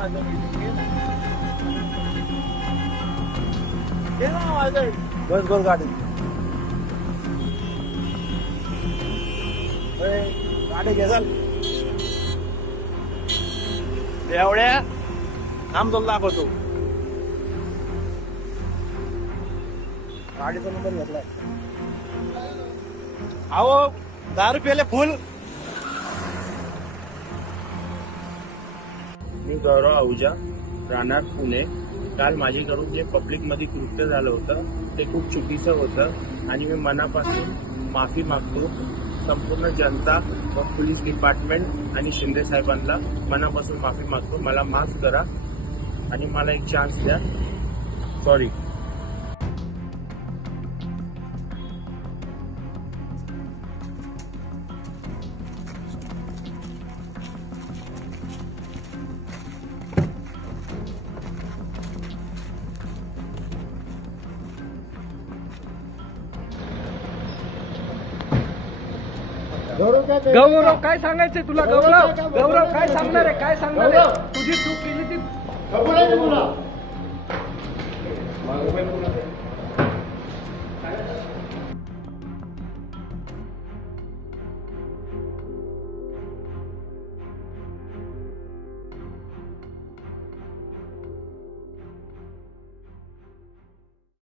माझं माझं बस गोल गाडी गाडी घेसाल एवढ्या थांब तुला दाखवतो गाडीचा नंबर घेतलाय अहो 10 रुपयाले फुल मी गौरव आहुजा राहणार पुणे. काल माझ्याकडून जे पब्लिक मध्ये कृत्य झालं होतं ते खूप चुकीचं होतं आणि मी मनापासून माफी मागतो. संपूर्ण जनता व पोलीस डिपार्टमेंट आणि शिंदे साहेबांना मनापासून माफी मागतो. मला माफ करा आणि मला एक चान्स द्या. सॉरी. गौरव काय सांगायचंय तुला? गौरव काय सांगणार आहे? काय सांगणार आहे? तुझी चूक केली ती